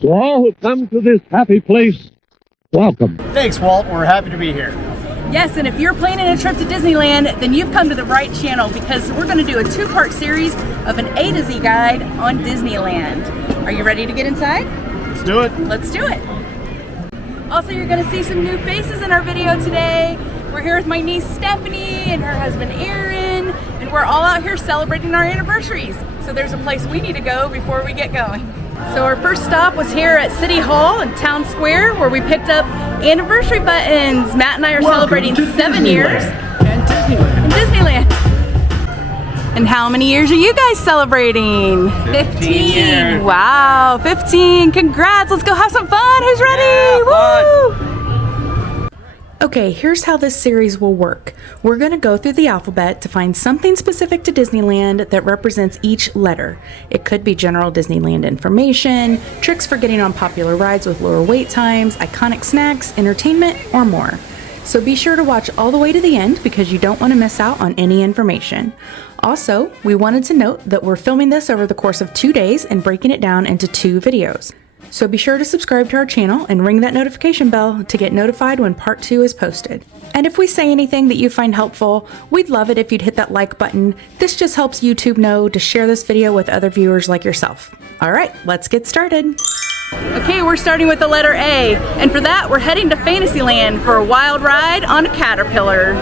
To all who come to this happy place, welcome. Thanks, Walt. We're happy to be here. Yes, and if you're planning a trip to Disneyland, then you've come to the right channel because we're going to do a two-part series of an A to Z guide on Disneyland. Are you ready to get inside? Let's do it. Let's do it. Also, you're going to see some new faces in our video today. We're here with my niece Stephanie and her husband Aaron, and we're all out here celebrating our anniversaries. So there's a place we need to go before we get going. So our first stop was here at City Hall in Town Square, where we picked up anniversary buttons. Matt and I are celebrating 7 years And Disneyland. in Disneyland. And how many years are you guys celebrating? 15 years. Wow, 15. Congrats. Let's go have some fun. Who's ready? Yeah, Woo! Okay, here's how this series will work. We're going to go through the alphabet to find something specific to Disneyland that represents each letter. It could be general Disneyland information, tricks for getting on popular rides with lower wait times, iconic snacks, entertainment, or more. So be sure to watch all the way to the end because you don't want to miss out on any information. Also, we wanted to note that we're filming this over the course of 2 days and breaking it down into 2 videos. So be sure to subscribe to our channel and ring that notification bell to get notified when part 2 is posted. And if we say anything that you find helpful, we'd love it if you'd hit that like button. This just helps YouTube know to share this video with other viewers like yourself. All right, let's get started. Okay, we're starting with the letter A, and for that, we're heading to Fantasyland for a wild ride on a caterpillar.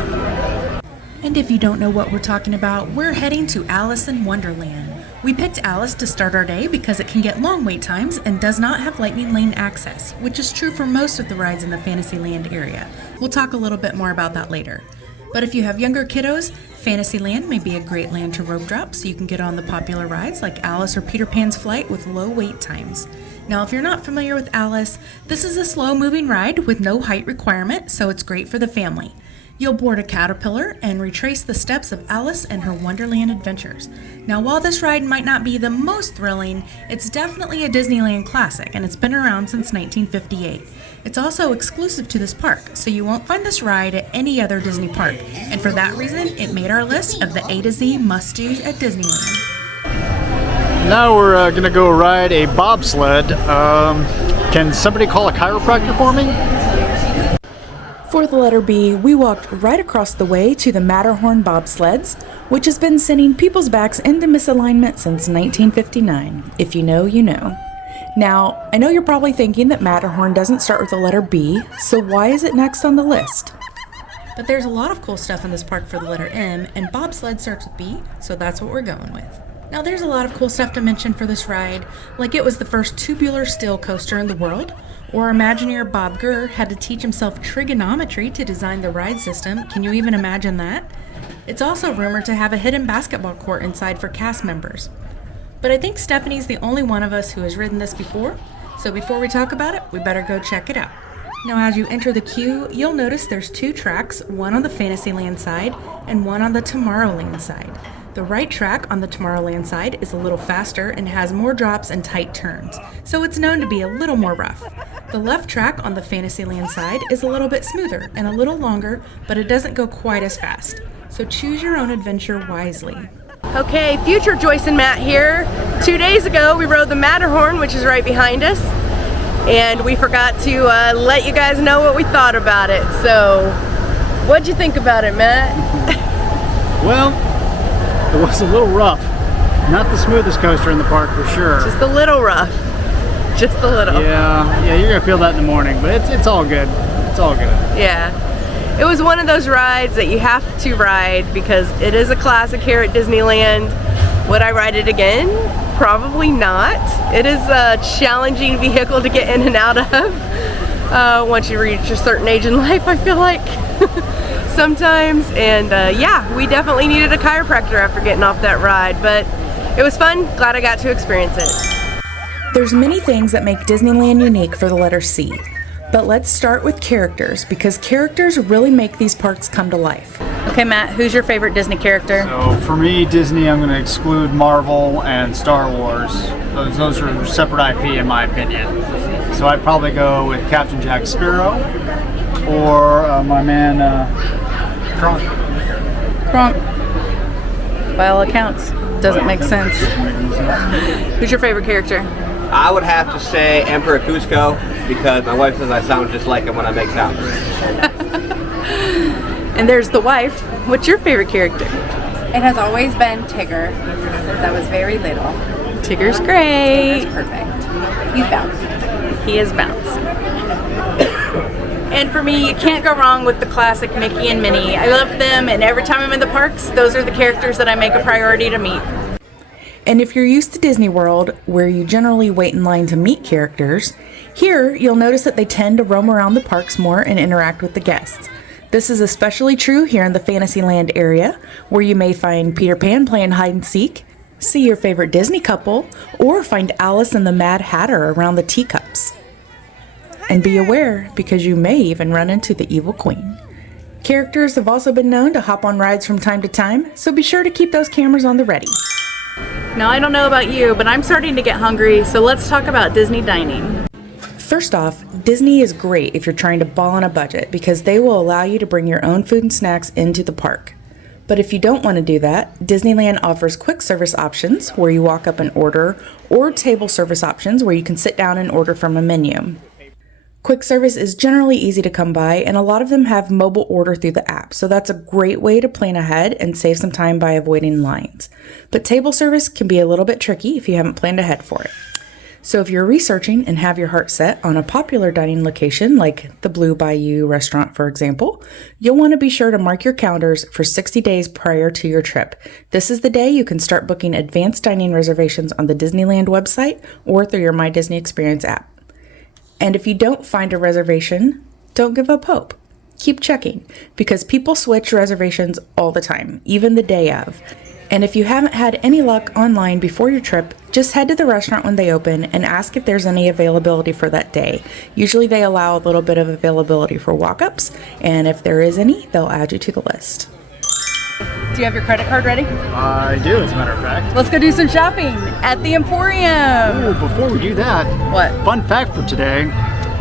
And if you don't know what we're talking about, we're heading to Alice in Wonderland. We picked Alice to start our day because it can get long wait times and does not have lightning lane access, which is true for most of the rides in the Fantasyland area. We'll talk a little bit more about that later. But if you have younger kiddos, Fantasyland may be a great land to rope drop so you can get on the popular rides like Alice or Peter Pan's Flight with low wait times. Now, if you're not familiar with Alice, this is a slow-moving ride with no height requirement, so it's great for the family. You'll board a caterpillar and retrace the steps of Alice and her Wonderland adventures. Now, while this ride might not be the most thrilling, it's definitely a Disneyland classic, and it's been around since 1958. It's also exclusive to this park, so you won't find this ride at any other Disney park, and for that reason, it made our list of the A to Z must-dos at Disneyland. Now we're going to go ride a bobsled. Can somebody call a chiropractor for me? For the letter B, we walked right across the way to the Matterhorn bobsleds, which has been sending people's backs into misalignment since 1959. If you know, you know. Now, I know you're probably thinking that Matterhorn doesn't start with the letter B, so why is it next on the list? But there's a lot of cool stuff in this park for the letter M, and bobsled starts with B, so that's what we're going with. Now, there's a lot of cool stuff to mention for this ride, like it was the first tubular steel coaster in the world, or Imagineer Bob Gurr had to teach himself trigonometry to design the ride system. Can you even imagine that? It's also rumored to have a hidden basketball court inside for cast members. But I think Stephanie's the only one of us who has ridden this before, so before we talk about it, we better go check it out. Now, as you enter the queue, you'll notice there's 2 tracks, one on the Fantasyland side and one on the Tomorrowland side. The right track on the Tomorrowland side is a little faster and has more drops and tight turns, so it's known to be a little more rough. The left track on the Fantasyland side is a little bit smoother and a little longer, but it doesn't go quite as fast. So choose your own adventure wisely. Okay, future Joyce and Matt here. 2 days ago we rode the Matterhorn, which is right behind us, and we forgot to let you guys know what we thought about it. So, what'd you think about it, Matt? Well, it was a little rough. Not the smoothest coaster in the park for sure. Just a little rough. Just a little. Yeah, you're gonna feel that in the morning, but it's all good. It's all good. Yeah. It was one of those rides that you have to ride because it is a classic here at Disneyland. Would I ride it again? Probably not. It is a challenging vehicle to get in and out of once you reach a certain age in life, I feel like. Sometimes, and yeah, we definitely needed a chiropractor after getting off that ride, but it was fun. Glad I got to experience it. There's many things that make Disneyland unique for the letter C, but let's start with characters because characters really make these parks come to life. Okay, Matt, who's your favorite Disney character? So for me, Disney, I'm going to exclude Marvel and Star Wars. Those are separate IP in my opinion. So I'd probably go with Captain Jack Sparrow or my man Kronk. Kronk. By all accounts, doesn't make sense. Who's your favorite character? I would have to say Emperor Cusco because my wife says I sound just like him when I make sounds. And there's the wife. What's your favorite character? It has always been Tigger since I was very little. Tigger's great. Tigger's perfect. He's bouncy. He is bouncy. And for me, you can't go wrong with the classic Mickey and Minnie. I love them, and every time I'm in the parks, those are the characters that I make a priority to meet. And if you're used to Disney World, where you generally wait in line to meet characters, here you'll notice that they tend to roam around the parks more and interact with the guests. This is especially true here in the Fantasyland area, where you may find Peter Pan playing hide and seek, see your favorite Disney couple, or find Alice and the Mad Hatter around the teacups. And be aware, because you may even run into the evil queen. Characters have also been known to hop on rides from time to time, so be sure to keep those cameras on the ready. Now, I don't know about you, but I'm starting to get hungry, so let's talk about Disney dining. First off, Disney is great if you're trying to ball on a budget because they will allow you to bring your own food and snacks into the park. But if you don't want to do that, Disneyland offers quick service options where you walk up and order, or table service options where you can sit down and order from a menu. Quick service is generally easy to come by, and a lot of them have mobile order through the app, so that's a great way to plan ahead and save some time by avoiding lines. But table service can be a little bit tricky if you haven't planned ahead for it. So if you're researching and have your heart set on a popular dining location like the Blue Bayou restaurant, for example, you'll want to be sure to mark your calendars for 60 days prior to your trip. This is the day you can start booking advanced dining reservations on the Disneyland website or through your My Disney Experience app. And if you don't find a reservation, don't give up hope. Keep checking, because people switch reservations all the time, even the day of. And if you haven't had any luck online before your trip, just head to the restaurant when they open and ask if there's any availability for that day. Usually they allow a little bit of availability for walk-ups, and if there is any, they'll add you to the list. Do you have your credit card ready? I do, as a matter of fact. Let's go do some shopping at the Emporium. Oh, before we do that, What? fun fact for today,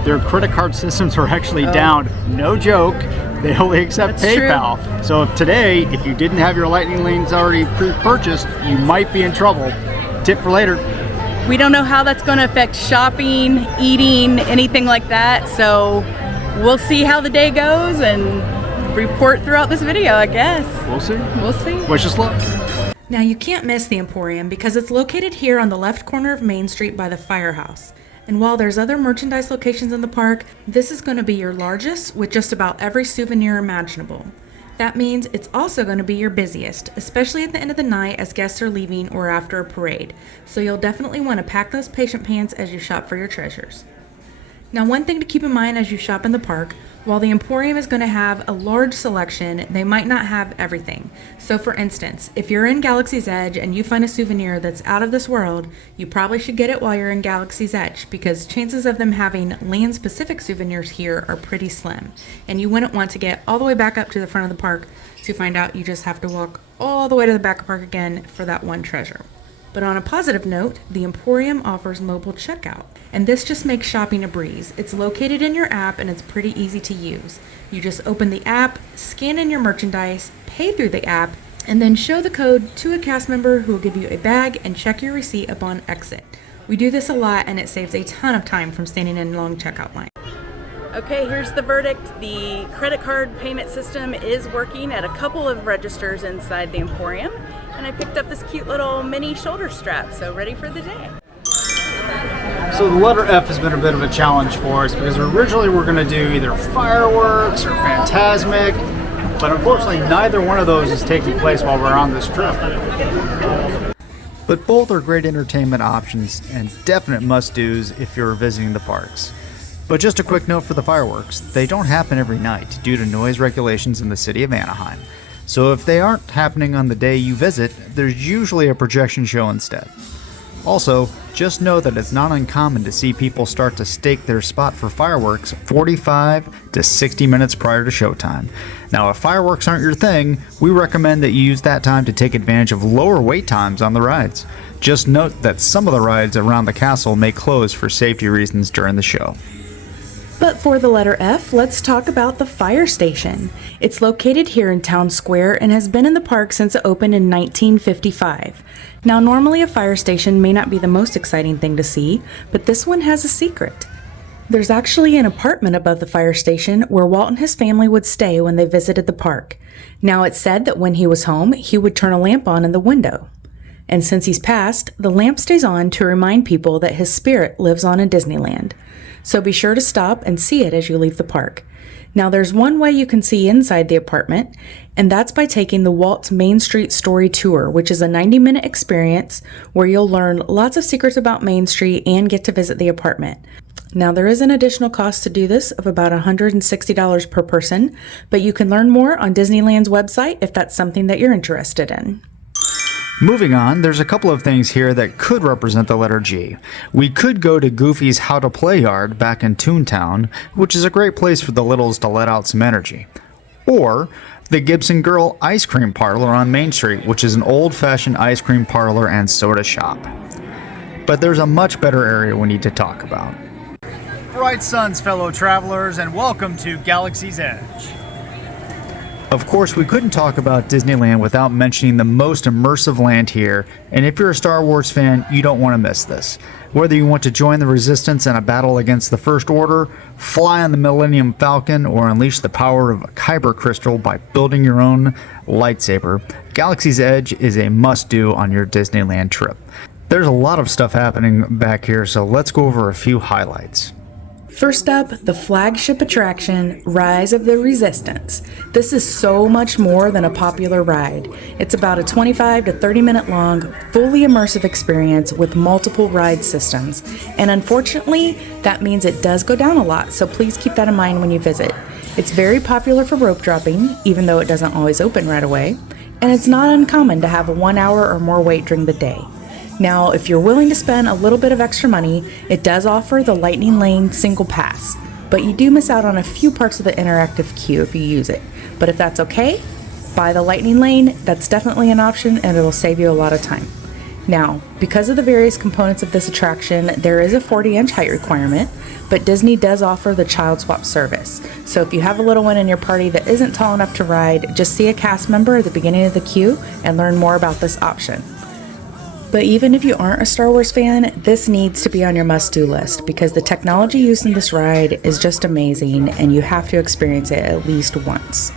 their credit card systems are actually down. No joke. They only accept That's PayPal. So if today, if you didn't have your Lightning lanes already pre-purchased, you might be in trouble. Tip for later. We don't know how that's going to affect shopping, eating, anything like that. So we'll see how the day goes and report throughout this video, I guess. We'll see. We'll see. Wish us luck. Now, you can't miss the Emporium because it's located here on the left corner of Main Street by the firehouse. And while there's other merchandise locations in the park, this is going to be your largest with just about every souvenir imaginable. That means it's also going to be your busiest, especially at the end of the night as guests are leaving or after a parade. So you'll definitely want to pack those patient pants as you shop for your treasures. Now, one thing to keep in mind as you shop in the park, while the Emporium is going to have a large selection, they might not have everything. So for instance, if you're in Galaxy's Edge and you find a souvenir that's out of this world, you probably should get it while you're in Galaxy's Edge because chances of them having land-specific souvenirs here are pretty slim. And you wouldn't want to get all the way back up to the front of the park to find out you just have to walk all the way to the back of the park again for that one treasure. But on a positive note, the Emporium offers mobile checkout, and this just makes shopping a breeze. It's located in your app and it's pretty easy to use. You just open the app, scan in your merchandise, pay through the app, and then show the code to a cast member who will give you a bag and check your receipt upon exit. We do this a lot and it saves a ton of time from standing in long checkout lines. Okay, here's the verdict. The credit card payment system is working at a couple of registers inside the Emporium, and I picked up this cute little mini shoulder strap, so ready for the day. So the letter F has been a bit of a challenge for us because originally we're going to do either fireworks or Fantasmic, but unfortunately neither one of those is taking place while we're on this trip. But both are great entertainment options and definite must-dos if you're visiting the parks. But just a quick note for the fireworks, they don't happen every night due to noise regulations in the city of Anaheim. So if they aren't happening on the day you visit, there's usually a projection show instead. Also, just know that it's not uncommon to see people start to stake their spot for fireworks 45 to 60 minutes prior to showtime. Now, if fireworks aren't your thing, we recommend that you use that time to take advantage of lower wait times on the rides. Just note that some of the rides around the castle may close for safety reasons during the show. But for the letter F, let's talk about the fire station. It's located here in Town Square and has been in the park since it opened in 1955. Now, normally a fire station may not be the most exciting thing to see, but this one has a secret. There's actually an apartment above the fire station where Walt and his family would stay when they visited the park. Now, it's said that when he was home, he would turn a lamp on in the window. And since he's passed, the lamp stays on to remind people that his spirit lives on in Disneyland. So be sure to stop and see it as you leave the park. Now, there's one way you can see inside the apartment, and that's by taking the Walt's Main Street Story Tour, which is a 90-minute experience where you'll learn lots of secrets about Main Street and get to visit the apartment. Now, there is an additional cost to do this of about $160 per person, but you can learn more on Disneyland's website if that's something that you're interested in. Moving on, there's a couple of things here that could represent the letter G. We could go to Goofy's How to Play Yard back in Toontown, which is a great place for the littles to let out some energy. Or the Gibson Girl Ice Cream Parlor on Main Street, which is an old-fashioned ice cream parlor and soda shop. But there's a much better area we need to talk about. Bright suns, fellow travelers, and welcome to Galaxy's Edge. Of course, we couldn't talk about Disneyland without mentioning the most immersive land here, and if you're a Star Wars fan, you don't want to miss this. Whether you want to join the Resistance in a battle against the First Order, fly on the Millennium Falcon, or unleash the power of a Kyber crystal by building your own lightsaber, Galaxy's Edge is a must-do on your Disneyland trip. There's a lot of stuff happening back here, so let's go over a few highlights. First up, the flagship attraction, Rise of the Resistance. This is so much more than a popular ride. It's about a 25 to 30 minute long, fully immersive experience with multiple ride systems. And unfortunately, that means it does go down a lot, so please keep that in mind when you visit. It's very popular for rope dropping, even though it doesn't always open right away. And it's not uncommon to have a 1 hour or more wait during the day. Now, if you're willing to spend a little bit of extra money, it does offer the Lightning Lane single pass, but you do miss out on a few parts of the interactive queue if you use it. But if that's okay, buy the Lightning Lane. That's definitely an option and it'll save you a lot of time. Now, because of the various components of this attraction, there is a 40-inch height requirement, but Disney does offer the child swap service. So if you have a little one in your party that isn't tall enough to ride, just see a cast member at the beginning of the queue and learn more about this option. But even if you aren't a Star Wars fan, this needs to be on your must-do list because the technology used in this ride is just amazing and you have to experience it at least once.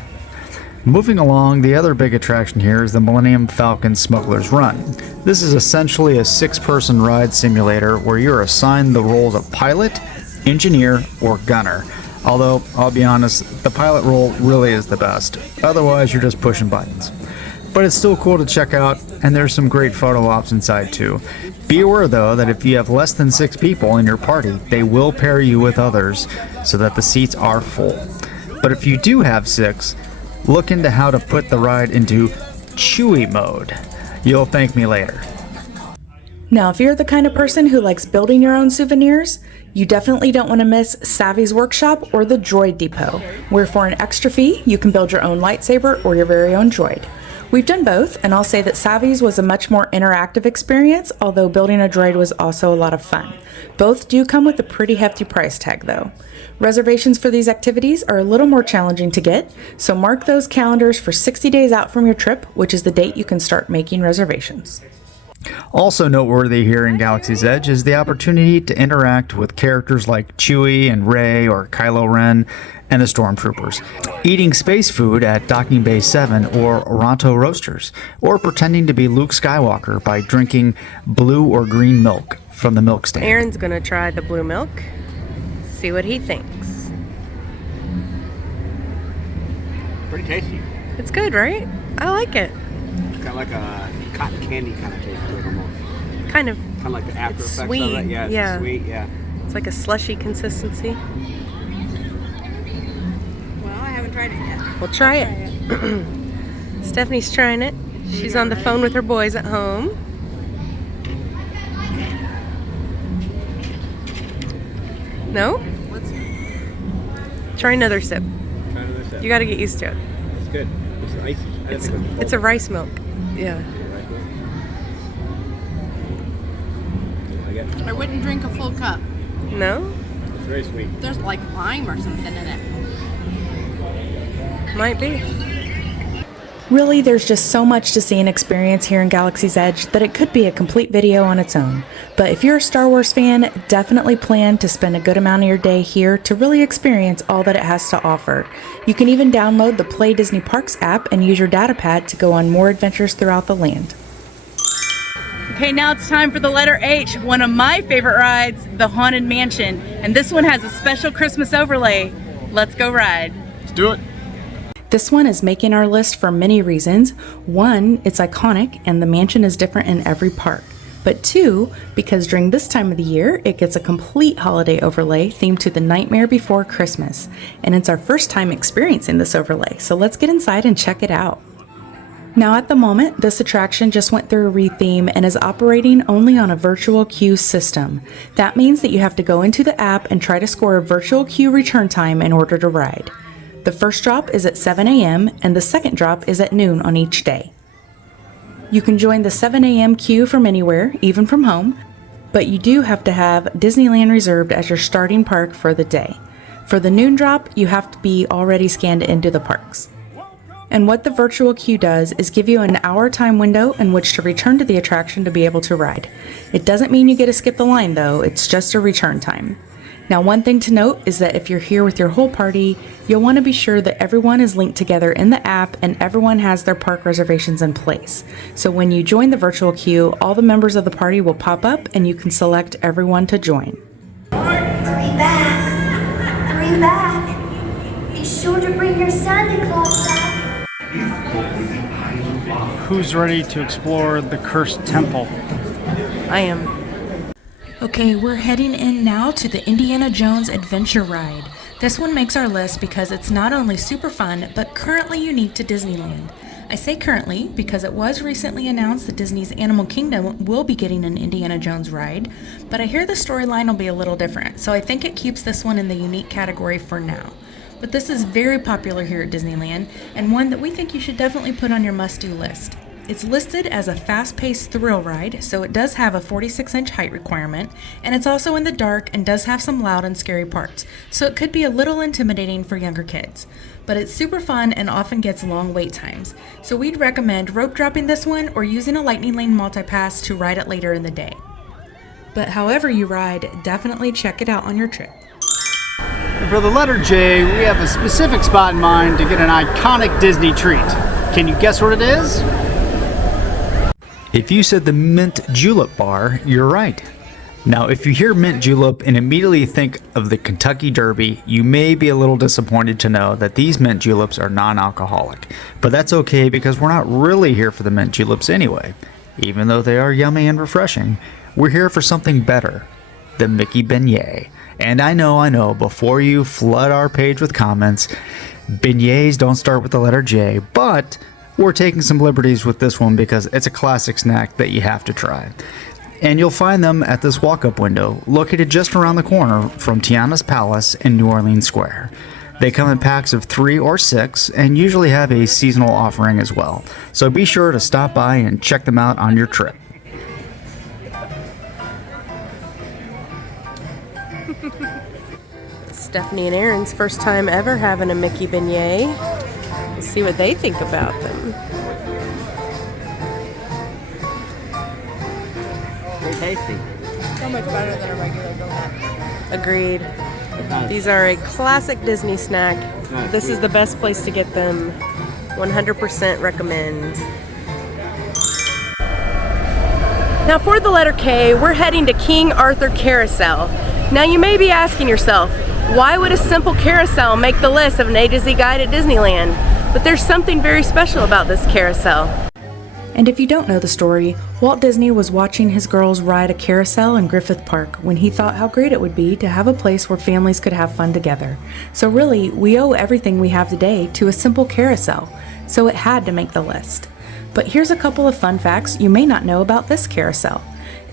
Moving along, the other big attraction here is the Millennium Falcon Smuggler's Run. This is essentially a 6-person ride simulator where you're assigned the roles of pilot, engineer, or gunner. Although, I'll be honest, the pilot role really is the best. Otherwise, you're just pushing buttons. But it's still cool to check out, and there's some great photo ops inside too. Be aware though that if you have less than 6 people in your party, they will pair you with others so that the seats are full. But if you do have 6, look into how to put the ride into Chewy mode. You'll thank me later. Now, if you're the kind of person who likes building your own souvenirs, you definitely don't want to miss Savvy's Workshop or the Droid Depot, where for an extra fee, you can build your own lightsaber or your very own droid. We've done both, and I'll say that Savvy's was a much more interactive experience, although building a droid was also a lot of fun. Both do come with a pretty hefty price tag, though. Reservations for these activities are a little more challenging to get, so mark those calendars for 60 days out from your trip, which is the date you can start making reservations. Also noteworthy here in Galaxy's Edge is the opportunity to interact with characters like Chewie and Rey or Kylo Ren and the Stormtroopers, eating space food at Docking Bay 7 or Oronto Roasters, or pretending to be Luke Skywalker by drinking blue or green milk from the milk stand. Aaron's gonna try the blue milk, see what he thinks. Pretty tasty. It's good, right? I like it. It's got like a cotton candy kind of taste to it almost. Kind of. Kind of like the after It's effects sweet. of it. Yeah, it's Yeah. sweet, yeah. It's like a slushy consistency. Well, I haven't tried it yet. We'll try it. Stephanie's trying it. She's on the phone with her boys at home. No? Try another sip. Try another sip. You gotta get used to it. It's good. It's icy. I didn't think it was It's a rice milk. Yeah. I get it. I wouldn't drink a full cup. No? It's Very sweet. There's like lime or something in it. Might be. Really, there's just so much to see and experience here in Galaxy's Edge that it could be a complete video on its own. But if you're a Star Wars fan, definitely plan to spend a good amount of your day here to really experience all that it has to offer. You can even download the Play Disney Parks app and use your data pad to go on more adventures throughout the land. Okay, now it's time for the letter H, one of my favorite rides, the Haunted Mansion. And this one has a special Christmas overlay. Let's go ride. Let's do it. This one is making our list for many reasons. One, it's iconic and the mansion is different in every park. But two, because during this time of the year, it gets a complete holiday overlay themed to the Nightmare Before Christmas. And it's our first time experiencing this overlay, so let's get inside and check it out. Now at the moment, this attraction just went through a retheme and is operating only on a virtual queue system. That means that you have to go into the app and try to score a virtual queue return time in order to ride. The first drop is at 7 a.m. and the second drop is at noon on each day. You can join the 7 a.m. queue from anywhere, even from home, but you do have to have Disneyland reserved as your starting park for the day. For the noon drop, you have to be already scanned into the parks. And what the virtual queue does is give you an hour time window in which to return to the attraction to be able to ride. It doesn't mean you get to skip the line though, it's just a return time. Now, one thing to note is that if you're here with your whole party, you'll want to be sure that everyone is linked together in the app and everyone has their park reservations in place. So when you join the virtual queue, all the members of the party will pop up and you can select everyone to join. Hurry back! Hurry back! Be sure to bring your Santa Claus back! Who's ready to explore the Cursed Temple? I am. Okay, we're heading in now to the Indiana Jones Adventure Ride. This one makes our list because it's not only super fun, but currently unique to Disneyland. I say currently because it was recently announced that Disney's Animal Kingdom will be getting an Indiana Jones ride, but I hear the storyline will be a little different, so I think it keeps this one in the unique category for now. But this is very popular here at Disneyland, and one that we think you should definitely put on your must-do list. It's listed as a fast-paced thrill ride, so it does have a 46-inch height requirement, and it's also in the dark and does have some loud and scary parts, so it could be a little intimidating for younger kids. But it's super fun and often gets long wait times, so we'd recommend rope dropping this one or using a Lightning Lane multipass to ride it later in the day. But however you ride, definitely check it out on your trip. And for the letter J, we have a specific spot in mind to get an iconic Disney treat. Can you guess what it is? If you said the mint julep bar, you're right. Now, if you hear mint julep and immediately think of the Kentucky Derby, you may be a little disappointed to know that these mint juleps are non-alcoholic. But that's okay because we're not really here for the mint juleps anyway. Even though they are yummy and refreshing, we're here for something better, the Mickey Beignet. And I know, before you flood our page with comments, beignets don't start with the letter J, but we're taking some liberties with this one because it's a classic snack that you have to try. And you'll find them at this walk-up window located just around the corner from Tiana's Palace in New Orleans Square. They come in packs of 3 or 6 and usually have a seasonal offering as well. So be sure to stop by and check them out on your trip. Stephanie and Aaron's first time ever having a Mickey beignet. Let's see what they think about them. Very tasty. So much better than a regular donut. Agreed. These are a classic Disney snack. This is the best place to get them. 100% recommend. Now for the letter K, we're heading to King Arthur Carousel. Now you may be asking yourself, why would a simple carousel make the list of an A to Z guide at Disneyland? But there's something very special about this carousel. And if you don't know the story, Walt Disney was watching his girls ride a carousel in Griffith Park when he thought how great it would be to have a place where families could have fun together. So really, we owe everything we have today to a simple carousel, so it had to make the list. But here's a couple of fun facts you may not know about this carousel.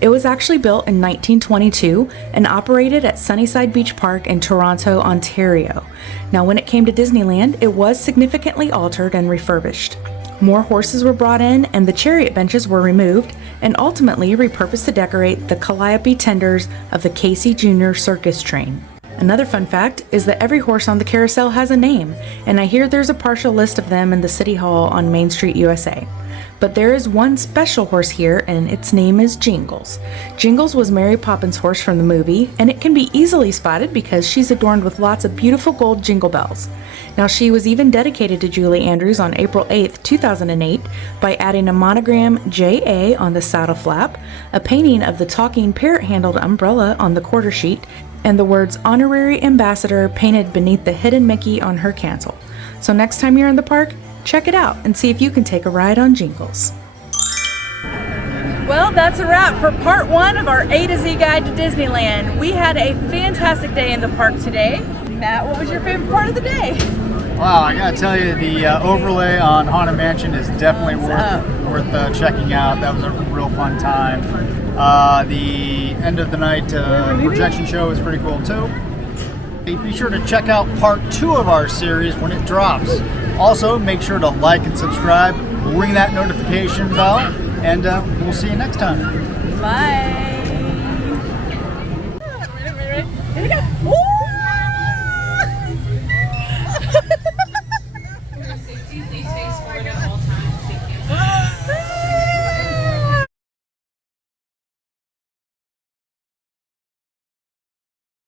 It was actually built in 1922 and operated at Sunnyside Beach Park in Toronto, Ontario. Now when it came to Disneyland, it was significantly altered and refurbished. More horses were brought in and the chariot benches were removed and ultimately repurposed to decorate the calliope tenders of the Casey Jr. circus train. Another fun fact is that every horse on the carousel has a name, and I hear there's a partial list of them in the City Hall on Main Street, USA. But there is one special horse here, and its name is Jingles. Jingles was Mary Poppins' horse from the movie, and it can be easily spotted because she's adorned with lots of beautiful gold jingle bells. Now, she was even dedicated to Julie Andrews on April 8th, 2008, by adding a monogram JA on the saddle flap, a painting of the talking parrot-handled umbrella on the quarter sheet, and the words Honorary Ambassador painted beneath the hidden Mickey on her cantle. So next time you're in the park, check it out and see if you can take a ride on Jingles. Well, that's a wrap for part 1 of our A to Z guide to Disneyland. We had a fantastic day in the park today. Matt, what was your favorite part of the day? Wow, I gotta tell you, the overlay on Haunted Mansion is definitely worth checking out. That was a real fun time. The end of the night projection show was pretty cool too. Be sure to check out part 2 of our series when it drops. Also, make sure to like and subscribe, ring that notification bell, and we'll see you next time.